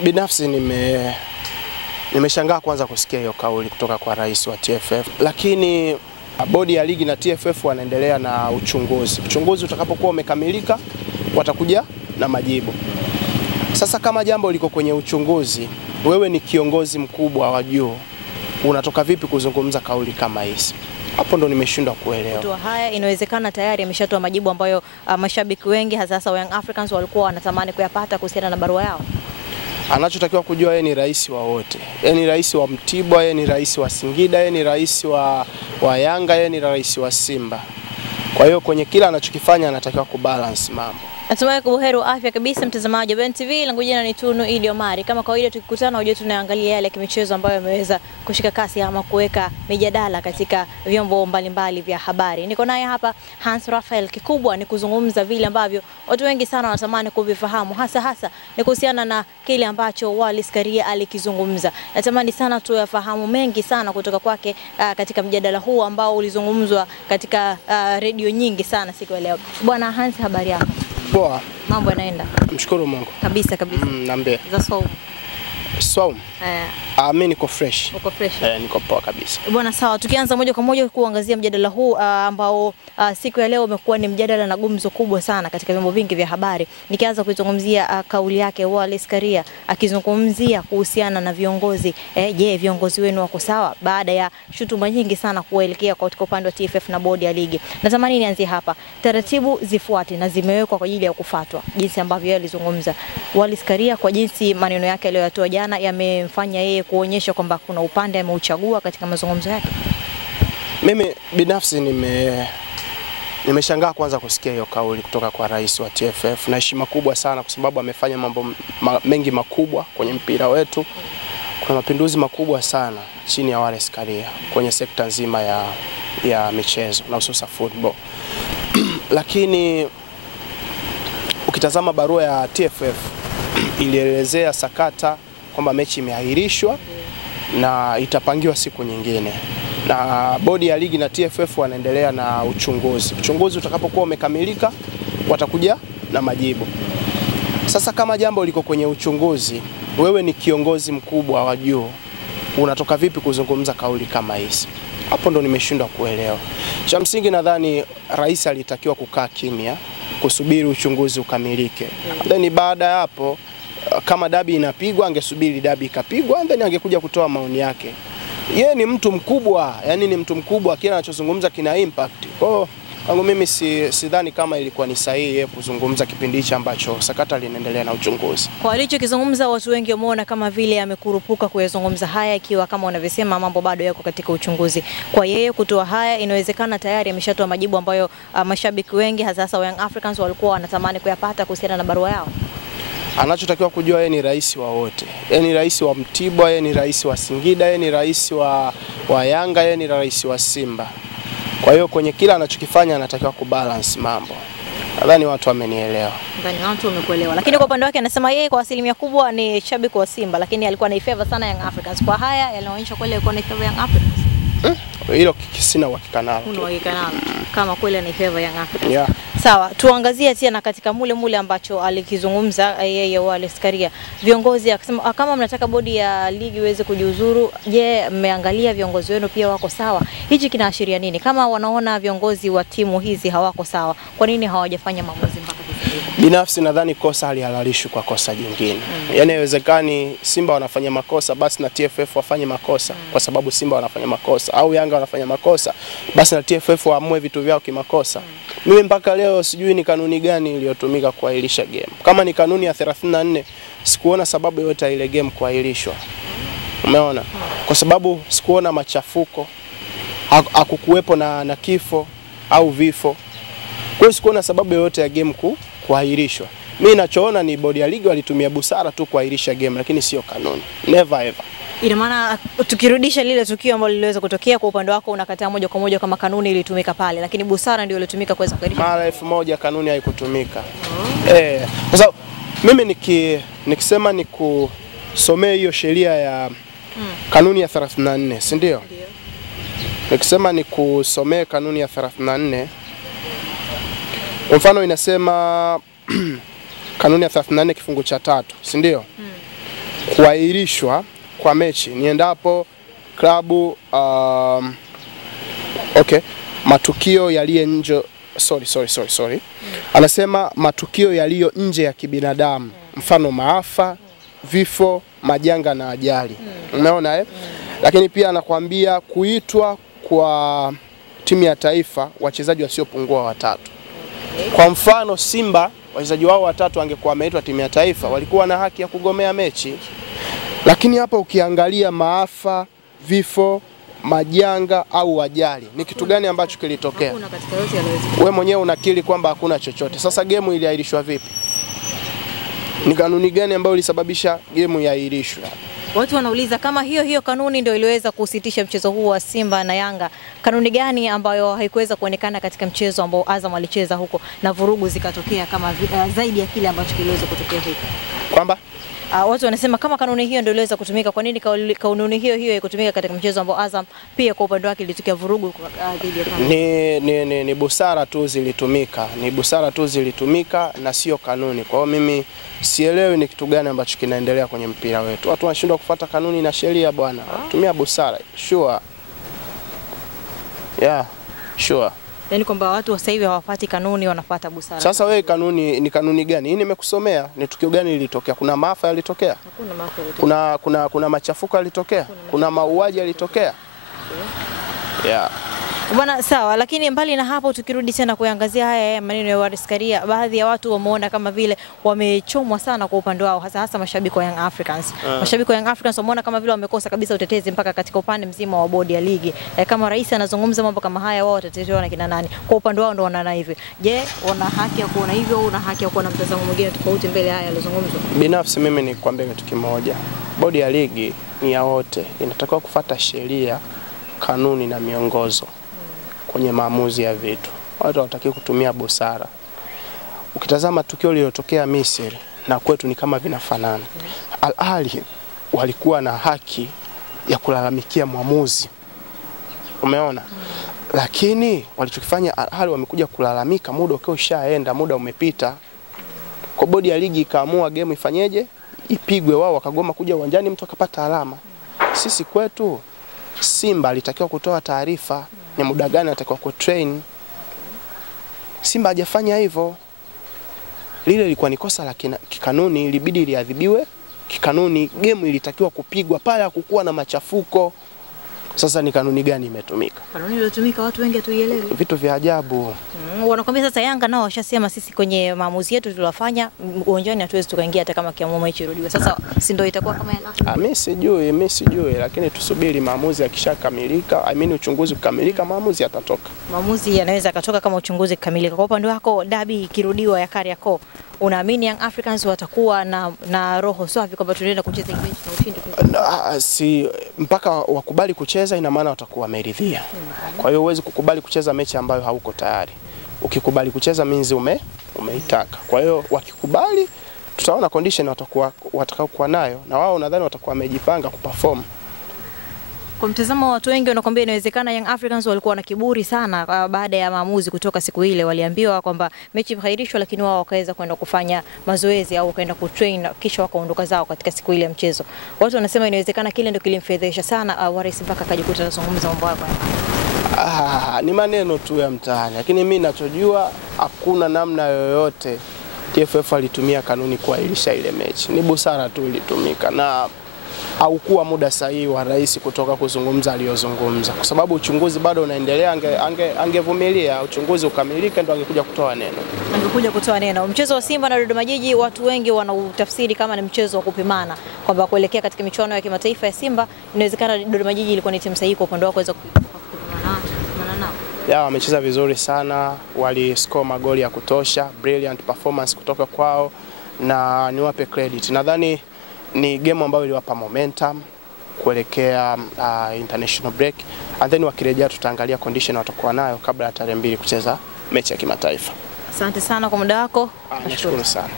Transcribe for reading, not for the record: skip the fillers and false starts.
Binafsi nimeshangaa kwanza kusikia hiyo kauli kutoka kwa rais wa TFF, lakini bodi ya ligi na TFF wanaendelea na uchunguzi. Uchunguzi utakapokuwa umekamilika watakuja na majibu. Sasa kama jambo liko kwenye uchunguzi, wewe ni kiongozi mkubwa wa juu, unatoka vipi kuzungumza kauli kama hizi? Hapo ndo nimeshindwa kuelewa. Kutoa haya inawezekana tayari ameshatoa majibu ambayo mashabiki wengi hasa wa Young Africans walikuwa wanatamani kuyapata kuhusiana na barua yao. Anachotakiwa kujua yeye ni rais wa wote. Yeye ni rais wa Mtibwa, yeye ni rais wa Singida, yeye ni rais wa Yanga, yeye ni rais wa Simba. Kwa hiyo kwenye kila anachokifanya anatakiwa kubalance mambo. Natumai kubuheri wa afya kabisa mtazamaji wa BNTV, langu jina ni Tunu Idi Omari. Kama kawaida tukikutana ujue tunaangalia yale kimichezo ambayo yameweza kushika kasi ama kuweka mijadala katika vyombo mbalimbali vya habari. Niko naye hapa Hans Raphael. Kikubwa ni kuzungumza vile ambavyo watu wengi sana wanatamani kuvifahamu, hasa ni kuhusiana na kile ambacho Wallace Karia alikizungumza. Natamani sana tuyafahamu mengi sana kutoka kwake katika mjadala huu ambao ulizungumzwa katika redio nyingi sana siku ya leo. Bwana Hans, habari yako? Poa. Mambo yanaenda? Mshukuru Mungu. Kabisa. Niambie. Za saumu. Saumu? Mimi niko fresh. Uko fresh? Niko poa kabisa. Bwana, sawa. Tukianza moja kwa moja kuangazia mjadala huu ambao siku ya leo umekuwa ni mjadala na gumzo kubwa sana katika vyombo vingi vya habari. Nikianza kuzungumzia kauli yake Wallace Karia akizungumzia kuhusiana na viongozi. Je, viongozi wenu wako sawa baada ya shutuma nyingi sana kuelekea katika upande wa TFF na bodi ya ligi? Natamani nianzie hapa. Taratibu zifuate na zimewekwa kwa ajili ya kufuatwa. Jinsi ambavyo yeye alizungumza Wallace Karia, kwa jinsi maneno yake aliyoyatoa jana yamemfanya yeye kuonyesha kwamba kuna upande ameuchagua katika mazungumzo yake. Mimi binafsi nimeshangaa kwanza kusikia hiyo kauli kutoka kwa rais wa TFF, na heshima kubwa sana kwa sababu amefanya mambo mengi makubwa kwenye mpira wetu. Kuna mapinduzi makubwa sana chini ya Wallace Karia kwenye sekta nzima ya michezo na hususa football. Lakini ukitazama barua ya TFF ilielezea sakata kwamba mechi imeahirishwa na itapangiwa siku nyingine, na bodi ya ligi na TFF wanaendelea na uchunguzi. Uchunguzi utakapokuwa umekamilika watakuja na majibu. Sasa kama jambo liko kwenye uchunguzi, wewe ni kiongozi mkubwa wa juu, unatoka vipi kuzungumza kauli kama hizi? Hapo ndo nimeshindwa kuelewa. Cha msingi nadhani rais alitakiwa kukaa kimya kusubiri uchunguzi ukamilike. Then baada ya hapo kama dabi inapigwa angesubiri dabi ikapigwa, then angekuja kutoa maoni yake. Yeye ni mtu mkubwa, yani ni mtu mkubwa, kile anachozungumza kina impact. Kwa hiyo kwangu mimi sidhani kama ilikuwa ni sahihi yeye kuzungumza kipindi hicho ambacho sakata linaendelea na uchunguzi. Kwa alichokizungumza watu wengi wameona kama vile amekurupuka kuyazungumza haya, ikiwa kama unavyosema mambo bado yako katika uchunguzi. Kwa yeye kutoa haya inawezekana tayari ameshatoa majibu ambayo mashabiki wengi hasa wa Young Africans walikuwa wanatamani kuyapata kuhusiana na barua yao. Anachotakiwa kujua yeye ni rais wa wote. Yeye ni rais wa Mtibwa, yeye ni rais wa Singida, yeye ni rais wa Yanga, yeye ni rais wa Simba. Kwa hiyo kwenye kila anachokifanya anatakiwa kubalance mambo. Nadhani watu wamenielewa. Nadhani watu wamekuelewa. Lakini kwa upande wake anasema yeye kwa asilimia kubwa ni shabiki wa Simba, lakini alikuwa anaifavor sana Young Africans. Kwa haya yanaonyesha kweli alikuwa anaifavor Young Africans. Hilo sina uhakika nalo. Una uhakika nalo kama kweli anaifavor Young Africans. Yeah. Sawa, tuangazie tena katika mule ambacho alikizungumza yeye Wallace Karia. Viongozi akisema kama mnataka bodi ya ligi iweze kujiuzuru, je, mmeangalia viongozi wenu pia wako sawa? Hichi kinaashiria nini? Kama wanaona viongozi wa timu hizi hawako sawa, kwa nini hawajafanya maamuzi mpaka sasa? Binafsi nadhani kosa halihalalishwi kwa kosa jingine. Yaani haiwezekani Simba wanafanya makosa basi na TFF wafanye makosa kwa sababu Simba wanafanya makosa, au Yanga wanafanya makosa basi na TFF waamue vitu vyao kimakosa. Mimi mpaka leo sijui ni kanuni gani iliyotumika kuahirisha game. Kama ni kanuni ya 34, sikuona sababu yote ile game kuahirishwa. Umeona? Kwa sababu sikuona machafuko, hakukuwepo na kifo au vifo. Kwa hiyo sikuona sababu yote ya game kuahirishwa. Mimi ninachoona ni bodi ya ligi walitumia busara tu kuahirisha game, lakini sio kanuni. Never ever. Ina maana tukirudisha lile tukio ambalo liliweza kutokea, kwa upande wako unakataa moja kwa moja kama kanuni ilitumika pale, lakini busara ndio ilitumika kuweza kuahirisha. Mara 1000 kanuni haikutumika. Kwa sababu mimi nikisema ni kusomea hiyo sheria ya kanuni ya 34, si ndio? Nikisema ni kusomea kanuni ya 34, mfano inasema kanuni ya 34 kifungu cha 3, si ndio? kuahirishwa kwa mechi ni endapo klabu matukio yaliyo nje anasema matukio yaliyo nje ya kibinadamu, mfano maafa, vifo, majanga na ajali. Umeona Lakini pia anakuambia kuitwa kwa timu ya taifa wachezaji wasiopungua 3. Kwa mfano Simba wachezaji wao 3 wangekuwa wameitwa timu ya taifa, walikuwa na haki ya kugomea mechi. Lakini hapa ukiangalia maafa, vifo, majanga au ajali, ni kitu gani ambacho kilitokea? Wewe mwenyewe unakiri kwamba hakuna chochote. Sasa game iliahirishwa vipi? Ni kanuni gani ambayo ilisababisha game iahirishwe? Watu wanauliza kama hiyo kanuni ndio iliweza kusitisha mchezo huu wa Simba na Yanga, kanuni gani ambayo haikuweza kuonekana katika mchezo ambao Azam alicheza huko na vurugu zikatokea kama zaidi ya kile ambacho kiliweza kutokea huko? Kwamba watu wanasema kama kanuni hiyo ndio iliweza kutumika, kwa nini kanuni hiyo ikutumika katika mchezo ambao Azam pia kwa upande wake ilitokea vurugu dhidi ya kanuni? Ni busara tu zilitumika. Ni busara tu zilitumika na sio kanuni. Kwa hiyo mimi sielewi ni kitu gani ambacho kinaendelea kwenye mpira wetu. Watu wanashindwa kufuata kanuni na sheria bwana. Tumia busara. Sure. Yeah, sure. Yaani kwamba watu sasa hivi hawafuati kanuni, wanafuata busara. Sasa wewe kanuni ni kanuni gani? Hii nimekusomea. Ni tukio gani lilitokea? Kuna maafa yalitokea? Hakuna maafa yalitokea. Kuna machafuko yalitokea? Kuna mauaji yalitokea? Yeah. Bwana sawa, lakini mbali na hapo tukirudi tena kuangazia haya maneno ya Wallace Karia, baadhi ya watu wameona kama vile wamechomwa sana kwa upande wao, hasa mashabiki wa Young Africans. Mashabiki wa Young Africans wameona kama vile wamekosa kabisa utetezi mpaka katika upande mzima wa bodi ya ligi. Kama rais anazungumza mambo kama haya, wao watatetewa na kina nani? Kwa upande wao ndio wanaona hivyo. Je, wana haki ya kuona hivyo au una haki ya kuona mtazamo mwingine tofauti mbele haya yalizungumzwa? Binafsi mimi nikwambie kitu kimoja. Bodi ya ligi ni ya wote. Inatakiwa kufuata sheria, kanuni na miongozo kwenye maamuzi ya vitu. Watu hawataki kutumia busara. Ukitazama tukio lililotokea Misri na kwetu ni kama vinafanana. Al Ahly walikuwa na haki ya kulalamikia mwamuzi. Umeona? Lakini walichokifanya Al Ahly wamekuja kulalamika muda ukiwa ushaenda, muda umepita. Kwa bodi ya ligi ikaamua game ifanyeje? Ipigwe, wao wakagoma kuja uwanjani, mtu akapata alama. Sisi kwetu Simba alitakiwa kutoa taarifa ni muda gani anatakiwa kutrain. Simba hajafanya hivyo. Lile lilikuwa ni kosa la kikanuni, ilibidi liadhibiwe kikanuni. Game ilitakiwa kupigwa pale, hakukuwa na machafuko. Sasa ni kanuni gani imetumika? Kanuni iliyotumika watu wengi tuielewe. Vitu vya ajabu. Wanakuambia sasa Yanga nao washasema sisi kwenye maamuzi yetu tuliyofanya uwanjani hatuwezi tukaingia hata kama kiamua mechi irudiwe. Sasa si ndio itakuwa kama Yanga? Mimi sijui lakini tusubiri maamuzi yakishakamilika. Uchunguzi ukikamilika maamuzi yatatoka. Maamuzi yanaweza katoka kama uchunguzi ukikamilika. Kwa upande wako dabi ikirudiwa ya Kariakoo, unaamini Young Africans watakuwa na roho safi kwamba tunaenda kucheza mechi na ushindi? Si mpaka wakubali kucheza, ina maana watakuwa wameridhia. Kwa hiyo huwezi kukubali kucheza mechi ambayo hauko tayari. Ukikubali kucheza means umeitaka. Kwa hiyo wakikubali tutaona condition watakao nayo, na wao nadhani watakuwa wamejipanga kuperform. Kwa mtazamo wa watu wengi wanakuambia inawezekana Young Africans walikuwa na kiburi sana baada ya maamuzi kutoka siku ile. Waliambiwa kwamba mechi imeahirishwa, lakini wao wakaweza kwenda kufanya mazoezi au kwenda kutrain kisha wakaondoka zao katika siku ile ya mchezo. Watu wanasema inawezekana kile ndio kilimfedhesha sana Wallace mpaka akajikuta anazungumza mambo hayo. Ni maneno tu ya mtaani, lakini mimi ninachojua hakuna namna yoyote TFF alitumia kanuni kuahirisha ile mechi. Ni busara tu ilitumika na haukuwa muda sahihi wa rais kutoka kuzungumza aliyozungumza, kwa sababu uchunguzi bado unaendelea. Angevumilia uchunguzi ukamilike ndo angekuja kutoa neno. Mchezo wa Simba na Dodoma Jiji watu wengi wanautafsiri kama ni mchezo wa kupimana, kwamba kuelekea katika michuano ya kimataifa ya Simba inawezekana Dodoma Jiji ilikuwa ni timu sahihi kwa upande wao kuweza kupimana nao. Wamecheza vizuri sana, waliscore magoli ya kutosha, brilliant performance kutoka kwao na niwape credit. Nadhani ni game ambayo iliwapa momentum kuelekea international break, and then wakirejea tutaangalia condition watakuwa nayo kabla ya tarehe 2 kucheza mechi ya kimataifa. Asante sana kwa muda wako. Nashukuru sana.